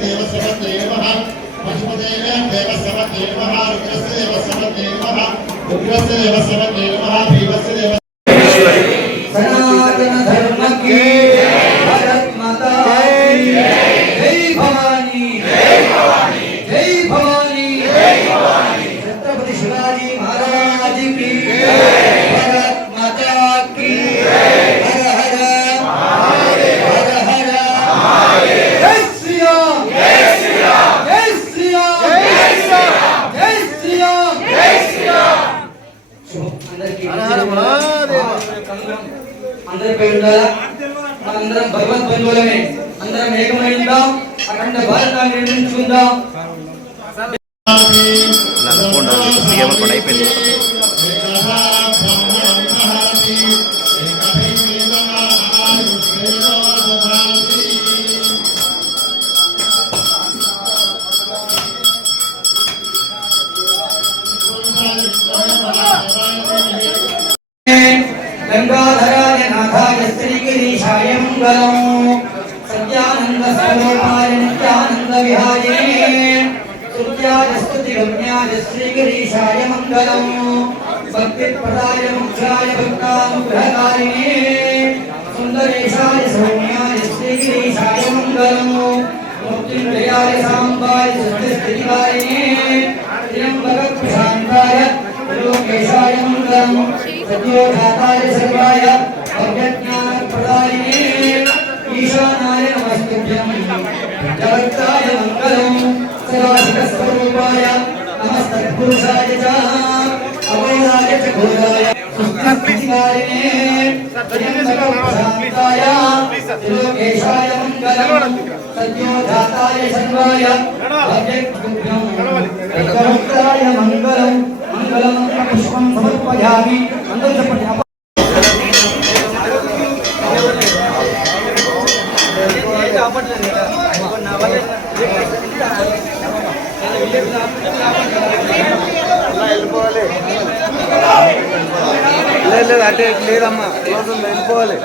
దేవసభ దేవ పశుపదేవ దేవసభ దేవ ఉగ్రస్య దేవస్య దేవ భీమస్య దేవ సనాతన ధర్మకి భారత్ మాతా శివాజీ మహారాజ్ అందరికీ అందరి పేరుండా మనందరం భగవద్ బంధువులమే అందరం ఏకమై ఉందాం అఖండ భారతాన్ని నిర్మించుకుందాం అనుకోండి ఏమనుకోండి అయిపోయింది मङ्गलम् सत्यानन्दस्वरूपायनित्यानन्दविहायिने श्रुत्याजस्तुतिगम्याय श्रीगिरीशाय मङ्गलम् भक्तिप्रदाय मुख्याय भक्तानुग्रहकारिणे सुन्दरेशाय सौम्याय श्रीगिरीशाय मङ्गलम् मुक्तिन्द्रियाय साम्बाय सृष्टिस्थितिकारिणे त्र्यम्बकप्रशान्ताय लोकेशाय मङ्गलम् सद्योधाताय सर्वाय भव्यत्य జగత్తాయ మంగళం సదాశివస్వరూపాయ నమస్తత్పురుషాయ చ అభయాయ చ ఘోరాయ సుస్థితికారిణే త్ర్యంబకప్రశాంతాయ లోకేశాయ మంగళం సత్యోజాతాయ సర్వాయ భవ్యజ్ఞాన భక్తాయ మంగళం మంగళం పుష్పం సమర్పయామి వెళ్ళిపోవాలి లేదు లేదు అంటే లేదమ్మా రోజు వెళ్ళిపోవాలి